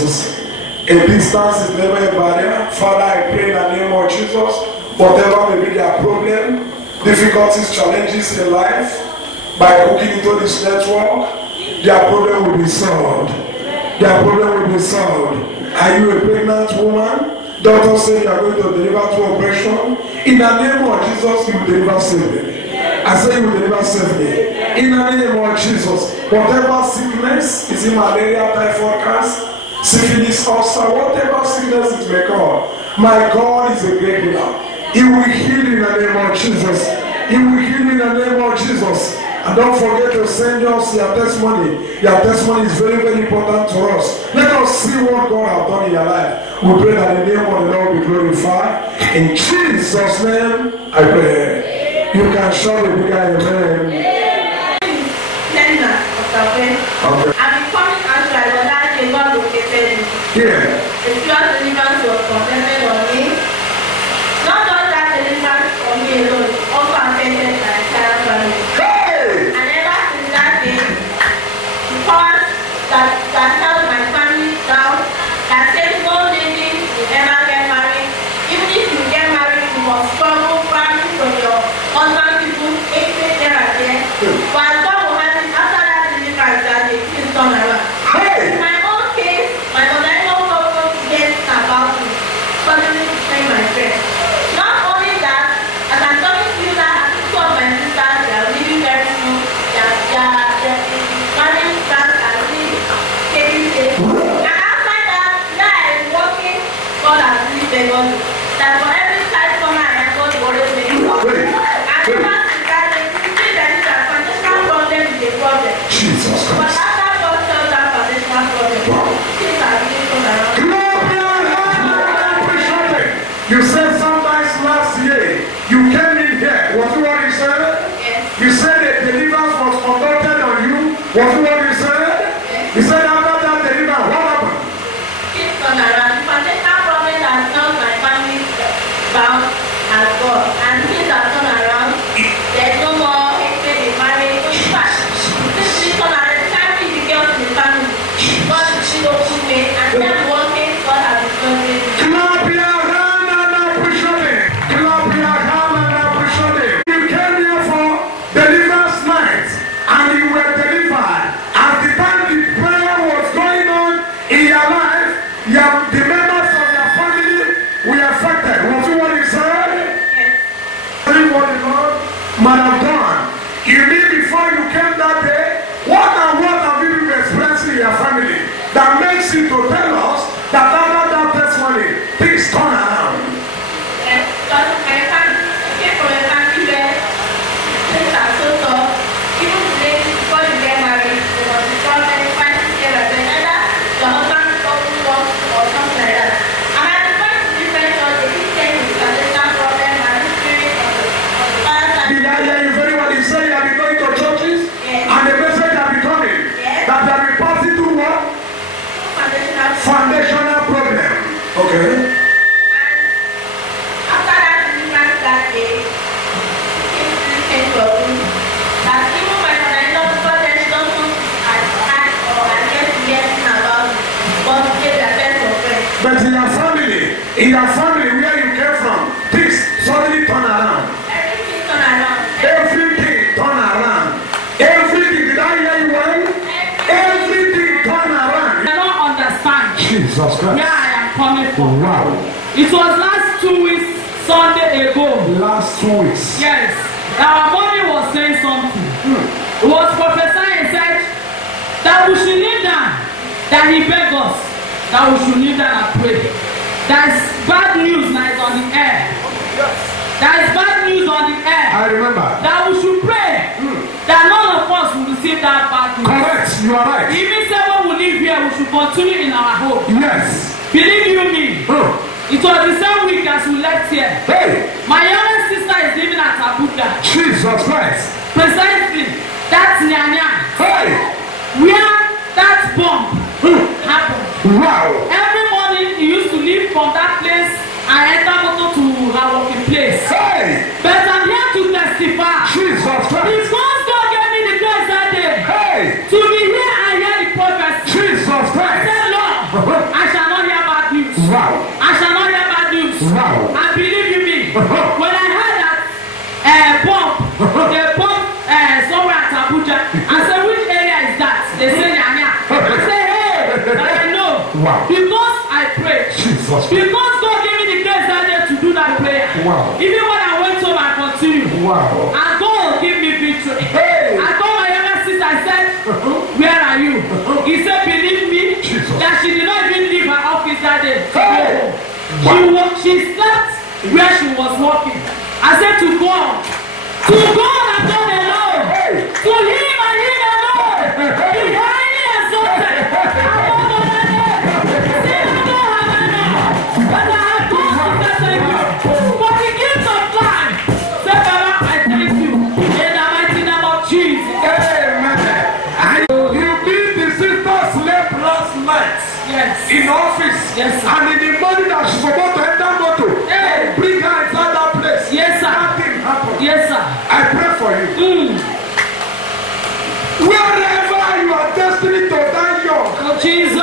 Jesus. A distance is never a barrier. Father, I pray in the name of Jesus, whatever may be their problem, difficulties, challenges in life, by hooking into this network, their problem will be solved. Their problem will be solved. Are you a pregnant woman? Doctor say you are going to deliver to operation. In the name of Jesus, you will deliver safely. I say you will deliver safely. In the name of Jesus, whatever sickness, is it malaria, typhoid, cancer, syphilis, ulcer, whatever sickness it may call, my God is a great healer. He will heal in the name of Jesus. He will heal in the name of Jesus. And don't forget to send us your testimony. Your testimony is very, very important to us. Let us see what God has done in your life. We pray that the name of the Lord be glorified. In Jesus' name, I pray. You can shout a bigger amen. Okay. I'm coming after I was actually God located me. Yeah. The pure deliverance was completed on me. Not just that deliverance for me alone, also affected my entire family. Hey! And ever since that day, the powers that held my family down, that said no lady will ever get married. Even if you get married, you must struggle probably from your husband people, hatred there and there. But God will have it after that deliverance that they still turn around. Hey! In my own case, my mother-in-law also gets about me, suddenly became my friend. Not only that, as I'm talking to you now, two of my sisters, they are living very soon. They are planning plans and really taking it. And after that, now I'm working, God has really favored me. That for every side corner I have, God will always make it up. And ever since that, they see that it's a foundational problem is a problem. Jesus But Christ. after God solves that foundational problem, things are really turned around. You said sometimes last year you came in here. Was it what you said? Yes. You said the deliverance was conducted on you. Was it what you said? Yes. You said after that deliverance, what happened? Things turned around. The foundational problem that held my family bound has gone. And things are turned around. There's no more hatred in marriage. In fact, this is turned around. The time we the girls in the family. God is still open way. And then one day, God has been closing. Clap your hand and appreciate it. Clap your hand and appreciate it. You came here for deliverance night and you were delivered. At the time the prayer was going on in your life, the members of your family were affected. Was it what you said? Yes. What the Lord might have done. You mean before you came that day, what have you been experiencing in your family that makes you to tell us that after that testimony, things turn around? Yes. Because my family came from a family where things are so tough. Even today, before you get married, there was a problem, fighting together. Then either your husband doesn't work or something like that. And at the point of different church, they keep saying it's a foundational problem and the spirit of the father side. Did I hear you very well? You say you have been going to churches Yes. and the message have been coming Yes. that they have been passing through what? Foundational problem. Foundational problem. Okay. And after that deliverance that day, it came to a point that even my mother-in-law, because then she doesn't ask or I get to hear anything about it, but they are best of friends. But in your family where you came from, things suddenly turn around. Everything turned around. Everything turn around. Everything, did I hear you well? Everything turn around. I don't understand Jesus Christ. where I am coming from. Wow. It was last 2 weeks, Sunday ago. Last 2 weeks. Yes. Our mommy was saying something. It was prophesying, said that we should kneel down. That he begged us that we should kneel down and pray. There's bad news now is on the air. There is bad news on the air. I remember. That we should pray. That none of us will receive that bad news. Correct. You are right. He even said when we live here, we should continue in our home. Yes. Believe you me, it was the same week as we left here. Hey. My youngest sister is living at Abuja. Jesus Christ. Precisely, that's Nyanya. Hey. Where that bomb happened. Wow. Every morning he used to leave from that place and enter motor to her working place. Hey. But I'm here to testify. Jesus Christ. Because God gave me the grace that day Hey. to be here and hear the prophecy. Jesus I Christ. said, Lord, I Wow. I shall not hear bad news. Wow. And believe you me, when I heard that pump, they pump somewhere at Abuja, I said, which area is that? They say Nyanya. I say, hey, but I know. Wow. Because I prayed. Jesus. Because God gave me the grace that day to do that prayer. Wow. Even when I went home, I continued. Wow. And God gave me victory. Hey. I told my younger sister, I said, where are you? He said, believe me, Jesus. that she did not even leave her office that day. Hey. Wow. She slept where she was working. I said, to God I'm not alone. Hey. To him and him alone. He highly exalted. Above all others. Say, I don't have enough. But I have come to say thank you. For the gift of life. Say, Baba, I thank you. In the mighty name of Jesus. Amen. You beat the sister slept last night. Yes. In office. Yes, sir. And in the morning that she's about to enter motor. Hey. Bring her inside that place. Yes, sir. Nothing happened. Yes, sir. I pray for you. Wherever you are destined to die young. Oh, Jesus.